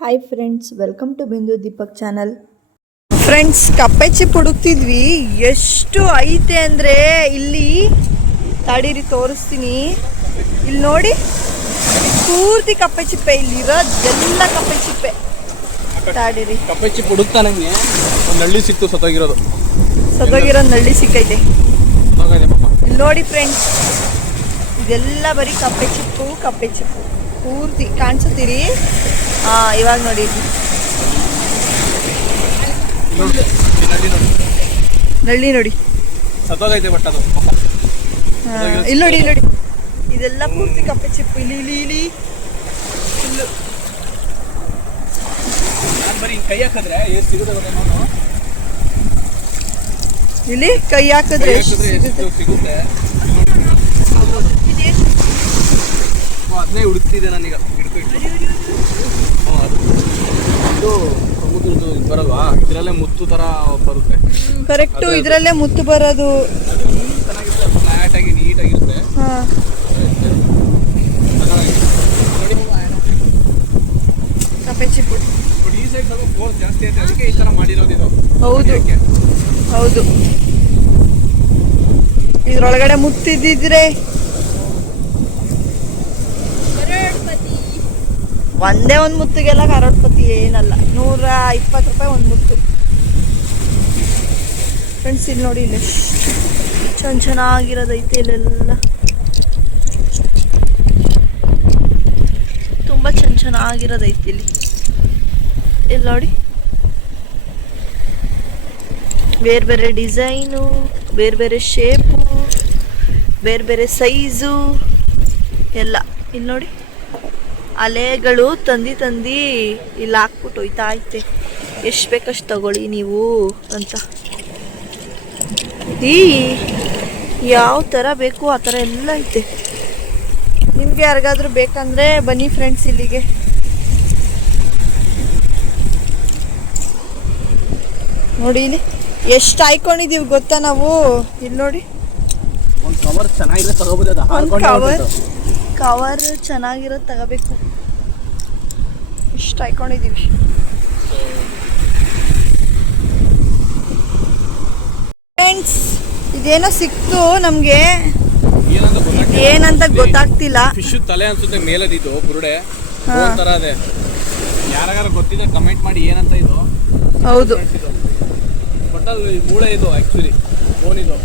Hi friends, welcome to ಬಿಂದು Deepak channel. Friends, ಕಪ್ಪೆ chip ಹುಡುಕ್ತಿದ್ವಿ. ಎಷ್ಟು ಐತೆ ಅಂದರೆ ಇಲ್ಲಿ ತಡೀರಿ ತೋರಿಸ್ತೀನಿ. ಇಲ್ಲಿ ನೋಡಿ, ಪೂರ್ತಿ ಕಪ್ಪೆ ಚಿಪ್ಪೆ. ಇಲ್ಲಿರೋದೆಲ್ಲ ಕಪ್ಪೆ ಚಿಪ್ಪೆ. ತಡೀರಿ, ಕಪ್ಪೆ ಚಿಪ್ ಹುಡುಕ್ತಾ ನಂಗೆ ಒಂದು ನಳ್ಳಿ ಸಿಕ್ತು. ಸತ್ತೋಗಿರೋ ನಳ್ಳಿ ಸಿಕ್ಕೈತೆ. ಇಲ್ಲಿ ನೋಡಿ ಫ್ರೆಂಡ್ಸ್, ಇದೆಲ್ಲ ಬರೀ ಕಪ್ಪೆ ಚಿಪ್ಪು ಪೂರ್ತಿ ಕಾಣಿಸುತ್ತೀರಿ. ಇವಾಗ ನೋಡಿ, ನಳ್ಳಿ ನೋಡಿ ಸತ್ತೋಗೈತೆ. ಬಟ್ ಅದು ಇಲ್ಲಿ ನೋಡಿ ಇದೆಲ್ಲ ಪೂರ್ತಿ ಕಪ್ಪೆ ಚಿಪ್ಪು. ಇಲ್ಲಿ ಬರೀ ಕೈ ಹಾಕಿದ್ರೆ ಎಷ್ಟು ಸಿಗುತ್ತೆ ಗೊತ್ತಾ? ಇಲ್ಲಿ ಕೈ ಹಾಕಿದ್ರೆ ಸಿಗುತ್ತೆ. ಅದನ್ನೇ ಹುಡುಕ್ತಿದ್ದೆ ನಾನೀಗ. ಇದು ಸಮುದ್ರದ್ದು ಬರಲ್ವಾ, ಇದರಲ್ಲೇ ಮುತ್ತು ತರ ಬರುತ್ತೆ. ಕರೆಕ್ಟು, ಇದರಲ್ಲೇ ಮುತ್ತು ಬರೋದು. ಫ್ಲಾಟ್ ಆಗಿ ನೀಟಾಗಿರುತ್ತೆ. ಕಪ್ಪೆ ಚಿಪ್ಪು. ಈ ಸೈಡ್ ಸ್ವಲ್ಪ ಫೋರ್ಸ್ ಜಾಸ್ತಿ ಐತೆ, ಅದಕ್ಕೆ ಈ ತರ ಮಾಡಿರೋದು ಇದು. ಹೌದು. ಇದ್ರೊಳಗಡೆ ಮುತ್ತಿದ್ದಿದ್ರೆ ಒಂದೇ ಒಂದು ಮುತ್ತಿಗೆಲ್ಲ ಕರೋಡ್ಪತಿ ಏನಲ್ಲ. 120 ರೂಪಾಯಿ ಒಂದು ಮುತ್ತು. ಫ್ರೆಂಡ್ಸ್, ಇಲ್ಲಿ ನೋಡಿ, ಇಲ್ಲಿ ಚೆನ್ನಾಗಿರೋದೈತೆ. ಇಲ್ಲೆಲ್ಲ ತುಂಬ ಚೆನ್ನಾಗಿರೋದೈತೆ. ಇಲ್ಲಿ ನೋಡಿ, ಬೇರೆ ಬೇರೆ ಡಿಸೈನು, ಬೇರೆ ಬೇರೆ ಶೇಪು, ಬೇರೆ ಬೇರೆ ಸೈಜು ಎಲ್ಲ. ಇಲ್ಲಿ ನೋಡಿ, ಅಲೆಗಳು ತಂದು ಇಲ್ಲಿ ಹಾಕ್ಬಿಟ್ಟು ಹೋಯ್ತಾ ಐತೆ. ಎಷ್ಟು ಬೇಕಷ್ಟು ತಗೊಳ್ಳಿ ನೀವು ಅಂತ. ಯಾವ ಥರ ಬೇಕು ಆ ಥರ ಎಲ್ಲ ಐತೆ. ನಿಮಗೆ ಯಾರಿಗಾದ್ರೂ ಬೇಕಂದರೆ ಬನ್ನಿ ಫ್ರೆಂಡ್ಸ್ ಇಲ್ಲಿಗೆ. ನೋಡಿ, ಇಲ್ಲಿ ಎಷ್ಟು ಹಾಯ್ಕೊಂಡಿದ್ದೀವಿ ಗೊತ್ತಾ ನಾವು. ಇಲ್ಲಿ ನೋಡಿ, ಒಂದು ಕವರ್ ಚೆನ್ನಾಗಿದೆ ತಗೋಬೋದು. ಕವರ್ ಚೆನ್ನಾಗಿರೋದು ತಗೋಬೇಕು. ಇಷ್ಟು ಹಾಯ್ಕೊಂಡಿದ್ದೀವಿ. ಫ್ರೆಂಡ್ಸ್, ಇದೇನೋ ಸಿಕ್ತು ನಮಗೆ. ಏನಂತ ಗೊತ್ತಾಗ್ತಿಲ್ಲ. ಫಿಶ್ ತಲೆ ಅನ್ಸುತ್ತೆ ಮೇಲದಿದ್ದು ಬುರುಡೆ ತರ ಅದೇ. ಯಾರಿಗಾರು ಗೊತ್ತಿದೆ ಕಮೆಂಟ್ ಮಾಡಿ ಏನಂತ ಇದು. ಹೌದು, ಒಟ್ಟಲ್ಲಿ ಮೂಳೆ ಇದು ಆಕ್ಚುಲಿ ಬೋನ್ ಇದು.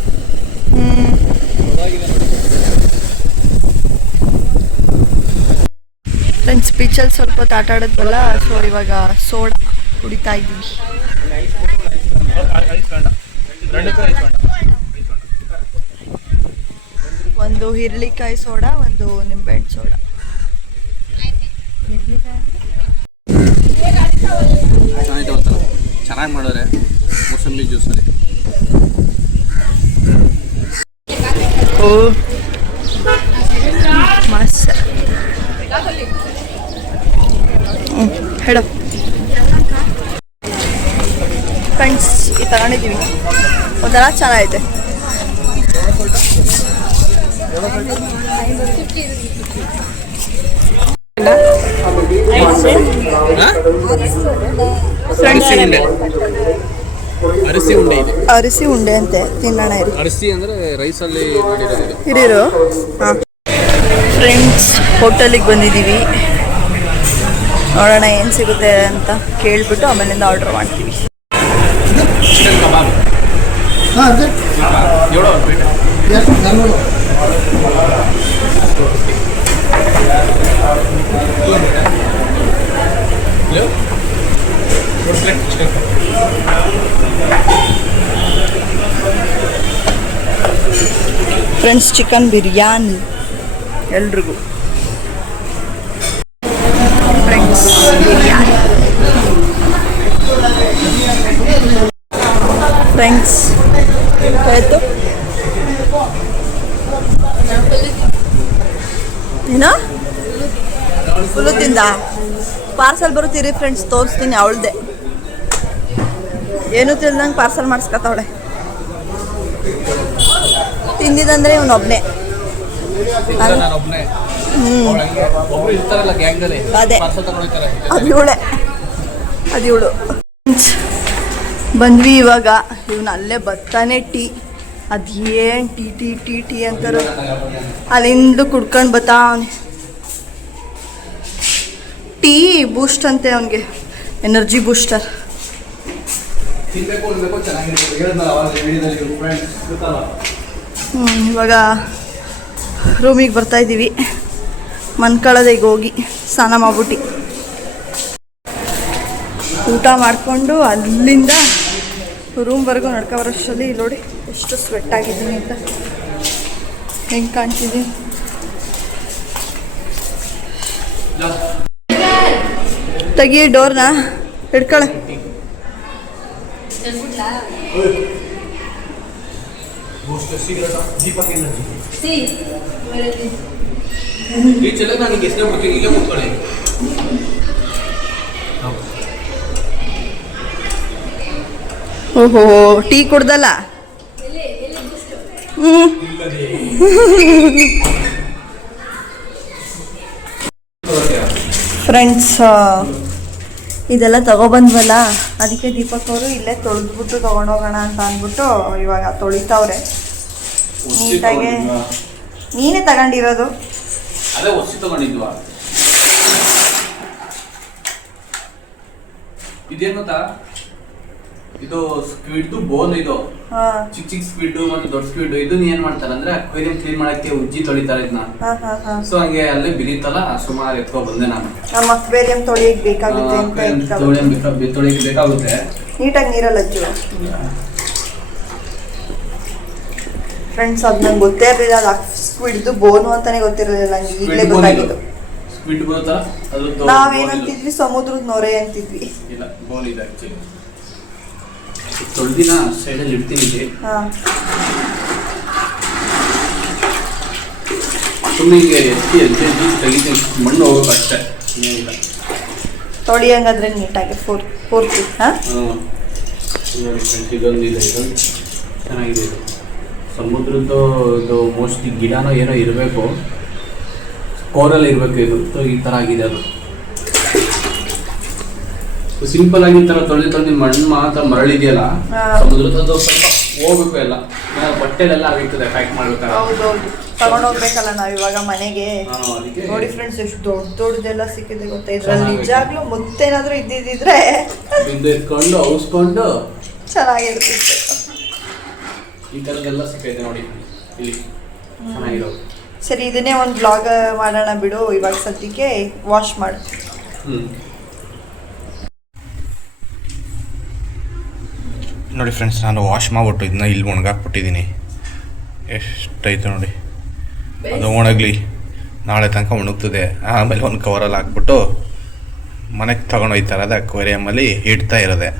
ಫ್ರೆಂಡ್ಸ್, ಬೀಚಲ್ಲಿ ಸ್ವಲ್ಪ ಹೊತ್ತು ಆಟ ಆಡೋದಲ್ಲ. ಸೊ ಇವಾಗ ಸೋಡಾ ಕುಡಿತಾ ಇದ್ದೀವಿ. ಒಂದು ಹಿರಳಿಕಾಯಿ ಸೋಡಾ, ಒಂದು ನಿಂಬೆಹಣ್ಣು ಸೋಡಾ. ಚೆನ್ನಾಗಿ ಮಾಡೋರೆ ಮೂಸಂಬಿ ಜ್ಯೂಸಲ್ಲಿ. ಓ ಮಸ್ತ್. ಹೇಳು ಫ್ರೆಂಡ್ಸ್, ಈ ತಗೊಂಡಿದ್ದೀವಿ. ಒಂಥರ ಚೆನ್ನಾಗೈತೆ. ಅರಿಸಿ ಉಂಡೆ ಅಂತೆ, ತಿನ್ನೋಣ. ಅರಿಸಿ ಅಂದ್ರೆ ರೈಸಲ್ಲಿ ಹಿರಿಯರು. ಹಾಂ ಫ್ರೆಂಡ್ಸ್, ಹೋಟೆಲಿಗೆ ಬಂದಿದ್ದೀವಿ. ನೋಡೋಣ ಏನು ಸಿಗುತ್ತೆ ಅಂತ ಕೇಳಿಬಿಟ್ಟು ಆಮೇಲಿಂದ ಆರ್ಡರ್ ಮಾಡ್ತೀವಿ. ಚಿಕನ್ ಕಬಾಬ್ ಫ್ರೆಂಡ್ಸ್, ಚಿಕನ್ ಬಿರಿಯಾನಿ ಎಲ್ರಿಗೂ. ಫ್ರೆಂಡ್ಸ್, ಬಿರಿಯಾನಿ. ಫ್ರೆಂಡ್ಸ್, ಆಯಿತು. ಏನೋ ಫುಲ್ಲು ತಿಂದ. ಪಾರ್ಸಲ್ ಬರುತ್ತೀರಿ ಫ್ರೆಂಡ್ಸ್, ತೋರಿಸ್ತೀನಿ. ಅವಳದೆ ಏನೂ ತಿಳ್ದಂಗೆ ಪಾರ್ಸಲ್ ಮಾಡಿಸ್ಕೊತಾವಳೆ. ತಿಂದಿದಂದ್ರೆ ಇವನೊಬ್ಬನೇ. ಒಬ್ರು ಇರ್ತಾರಲ್ಲ ಗ್ಯಾಂಗಲ್ಲಿ ಅದೇ ಪಾರ್ಸಲ್ ತಗೊಂಡಿರ್ತಾರೆ. ಅದು ಇವಳೆ. ಅದು ಇವಳು. ಬಂದ್ವಿ ಇವಾಗ. ಇವನು ಅಲ್ಲೇ ಬರ್ತಾನೆ ಟೀ, ಅದೇನು ಟೀ ಟೀ ಟೀ ಟೀ ಅಂತಾರ, ಅಲ್ಲಿಂದ ಕುಡ್ಕೊಂಡು ಬತ್ತಾ ಅವನು. ಟೀ ಬೂಸ್ಟ್ ಅಂತೆ ಅವನಿಗೆ, ಎನರ್ಜಿ ಬೂಸ್ಟರ್. ಇವಾಗ ರೂಮಿಗೆ ಬರ್ತಾ ಇದ್ದೀವಿ. ಮನ್ಕಳದ ಈಗ ಹೋಗಿ ಸ್ನಾನ ಮಾಡ್ಬಿಟ್ಟು ಊಟ ಮಾಡಿಕೊಂಡು ಅಲ್ಲಿಂದ ರೂಮ್ವರೆಗೂ ನಡ್ಕೊ ಬರೋಷ್ಟರಲ್ಲಿ ನೋಡಿ ಎಷ್ಟು ಸ್ವೆಟ್ ಆಗಿದ್ದೀನಿ ಅಂತ, ಹೆಂಗೆ ಕಾಣ್ತಿದ್ದೀನಿ. ತೆಗಿ ಡೋರ್ನ, ಹಿಡ್ಕೊಳ. ಓಹೋ, ಟೀ ಕುಡ್ದಲ್ಲ? ಫ್ರೆಂಡ್ಸ್, ಇದೆಲ್ಲ ತಗೊಬಂದ್ವಲ್ಲ, ಅದಕ್ಕೆ ದೀಪಕ್ ಅವರು ಇಲ್ಲೇ ತೊಳೆದ್ಬಿಟ್ಟು ತೊಗೊಂಡೋಗೋಣ ಅಂತ ಅಂದ್ಬಿಟ್ಟು ಇವಾಗ ತೊಳಿತಾವ್ರೆ ನೀಟಾಗಿ. ನೀನೇ ತಗೊಂಡಿರೋದು? ಅದೇ ಒಸಿ ತಗೊಂಡಿದ್ವಾ. ಇದೇನು ಗೊತ್ತಾ, ಇದು ಸ್ಕ್ವಿಡ್ ಬೋನ್, ಇದು ಚಿಕ್ಕ ಚಿಕ್ಕ ಸ್ಕ್ವಿಡ್ ಮತ್ತೆ ದೊಡ್ಡ ಸ್ಕ್ವಿಡ್. ಇದನ್ನ ಏನ್ ಮಾಡ್ತಾರೆ ಅಂದ್ರೆ ಅಕ್ವೇರಿಯಂ ಕ್ಲೀನ್ ಮಾಡಕ್ಕೆ ಉಜ್ಜಿ ತೊಳಿತಾರೆ ಇದನ್ನ. ಸೊ ಹಂಗೆ ಅಲ್ಲೇ ಬಿರಿತಲ್ಲ, ಸುಮಾರು ಎತ್ಕೊ ಬಂದೆ ನಾನು. ನಮ್ಮ ಅಕ್ವೇರಿಯಂ ತೊಳಿಯಕ್ಕೆ ಬೇಕಾಗುತ್ತೆ ಅಂತ ತೊಳಿಯಕ್ಕೆ ಬೇಕಾಗುತ್ತೆ. ನೀಟಾಗಿ ನೀರಲ್ಲಿ ಹಚ್ಚು. ಫ್ರೆಂಡ್ಸ್, ಅದು ನಂಗೆ ಗೊತ್ತೇ ಇರಲಿಲ್ಲ, ಅದು ಸ್ಕ್ವಿಡ್ದು ಬೋನು ಅಂತಾನೆ ಗೊತ್ತಿರಲಿಲ್ಲ ನಂಗೆ, ಈಗಲೇ ಗೊತ್ತಾಗಿದ್ದು. ಸ್ಕ್ವಿಡ್ ಬೋನ್ ನಾವೇನಂತಿದ್ವಿ, ಸಮುದ್ರದ ನೊರೆ ಅಂತಿದ್ವಿ. ಇಲ್ಲ, ಬೋನ್ ಇದೆ ಆಕ್ಚುಲಿ. ತೊಳೆದಿನ ಸೈಡಲ್ಲಿ ಇಡ್ತೀನಿ. ಸುಮ್ಮನೆ ಎತ್ತಿ ತೆಗಿತೀನಿ, ಮಣ್ಣು ಹೋಗೋಕೆ ಅಷ್ಟೇ, ಏನಿಲ್ಲ. ತೊಳಿ ಹಂಗಾದ್ರೆ ನೀಟಾಗಿ ಪೂರ್ತಿ. ಇದೊಂದು ಇದೆ, ಇದೊಂದು ಚೆನ್ನಾಗಿದೆ. ಇದು ಸಮುದ್ರದ್ದು ಇದು ಮೋಸ್ಟ್ಲಿ ಗಿಡನೋ ಏನೋ ಇರಬೇಕು, ಕೋರಲ್ಲಿ ಇರಬೇಕು ಇದು. ಈ ಥರ ಆಗಿದೆ ಅದು. ಸಿಂಪಲ್ ಆಗಿ ತರ ತೊಳೆದು ಮಣ್ಣು ಮಾತ್ರ ಮರಳಿದೆಯಲ್ಲ ಸಮುದ್ರದ, ಅದು ಸ್ವಲ್ಪ ಹೋಗ್ಬೇಕು ಎಲ್ಲ ಬಟ್ಟೆಲೆಲ್ಲ ಆಗಿರ್ತದೆ, ಪ್ಯಾಕ್ ಮಾಡ್ಬೇಕಾದ್ರೆ. ಹೌದೌದು, ತಗೊಂಡೋಗ್ಬೇಕಲ್ಲ ನಾವು ಇವಾಗ ಮನೆಗೆ. ನೋಡಿ ಫ್ರೆಂಡ್ಸ್, ಎಷ್ಟು ದೊಡ್ಡದೆಲ್ಲ ಸಿಕ್ಕಿದೆ ಗೊತ್ತಾ ಇದ್ರಲ್ಲಿ. ನಿಜಾಗ್ಲೂ ಮುತ್ತೇನಾದ್ರೂ ಇದ್ದಿದ್ರೆ ಎತ್ಕೊಂಡು ಔಸ್ಕೊಂಡು ಚೆನ್ನಾಗಿರ್ತಿತ್ತು. ಈ ಥರದ್ದೆಲ್ಲ ಸಿಕ್ಕೈತೆ ನೋಡಿ ಇಲ್ಲಿ, ಚೆನ್ನಾಗಿರೋದು. ಸರಿ, ಇದನ್ನೇ ಒಂದು ಬ್ಲಾಗ್ ಮಾಡೋಣ ಬಿಡು. ಇವಾಗ ಸದ್ಯಕ್ಕೆ ವಾಶ್ ಮಾಡು. ನೋಡಿ ಫ್ರೆಂಡ್ಸ್, ನಾನು ವಾಶ್ ಮಾಡಿಬಿಟ್ಟು ಇದನ್ನ ಇಲ್ಲಿ ಒಣಗಾಕ್ಬಿಟ್ಟಿದ್ದೀನಿ. ಎಷ್ಟೈತೆ ನೋಡಿ, ಅದು ಒಣಗಲಿ, ನಾಳೆ ತನಕ ಒಣಗ್ತದೆ. ಆಮೇಲೆ ಒಂದು ಕವರಲ್ಲಿ ಹಾಕ್ಬಿಟ್ಟು ಮನೆಗೆ ತೊಗೊಂಡೋಗ್ತಾರೆ, ಅದು ಅಕ್ವೇರಿಯಮ್ಮಲ್ಲಿ ಇಡ್ತಾ ಇರೋದೆ.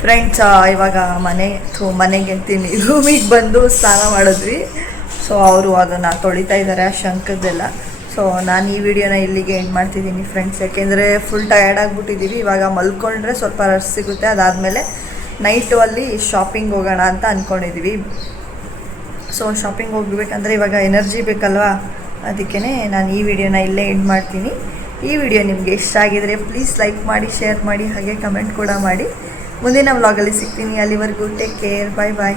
ಫ್ರೆಂಡ್ಸ್, ಇವಾಗ ಮನೆಗೆ ಅಂತೀನಿ, ರೂಮಿಗೆ ಬಂದು ಸ್ನಾನ ಮಾಡಿದ್ವಿ. ಸೊ ಅವರು ಅದನ್ನು ತೊಳಿತಾ ಇದ್ದಾರೆ, ಆ ಶಂಕದ್ದೆಲ್ಲ. ಸೊ ನಾನು ಈ ವಿಡಿಯೋನ ಇಲ್ಲಿಗೆ ಎಂಡ್ ಮಾಡ್ತಿದ್ದೀನಿ ಫ್ರೆಂಡ್ಸ್, ಯಾಕೆಂದರೆ ಫುಲ್ ಟಯರ್ಡ್ ಆಗಿಬಿಟ್ಟಿದ್ದೀವಿ. ಇವಾಗ ಮಲ್ಕೊಂಡ್ರೆ ಸ್ವಲ್ಪ ರೆಸ್ಟ್ ಸಿಗುತ್ತೆ. ಅದಾದಮೇಲೆ ನೈಟು ಅಲ್ಲಿ ಶಾಪಿಂಗ್ ಹೋಗೋಣ ಅಂತ ಅಂದ್ಕೊಂಡಿದ್ದೀವಿ. ಸೊ ಶಾಪಿಂಗ್ ಹೋಗ್ಬೇಕಂದ್ರೆ ಇವಾಗ ಎನರ್ಜಿ ಬೇಕಲ್ವಾ, ಅದಕ್ಕೇ ನಾನು ಈ ವಿಡಿಯೋನ ಇಲ್ಲೇ ಎಂಡ್ ಮಾಡ್ತೀನಿ. ಈ ವಿಡಿಯೋ ನಿಮಗೆ ಇಷ್ಟ ಆಗಿದರೆ ಪ್ಲೀಸ್ ಲೈಕ್ ಮಾಡಿ, ಶೇರ್ ಮಾಡಿ, ಹಾಗೆ ಕಮೆಂಟ್ ಕೂಡ ಮಾಡಿ. ಮುಂದಿನ ವ್ಲಾಗಲ್ಲಿ ಸಿಗ್ತೀನಿ. ಅಲ್ಲಿವರೆಗೂ ಟೇಕ್ ಕೇರ್, ಬಾಯ್ ಬಾಯ್.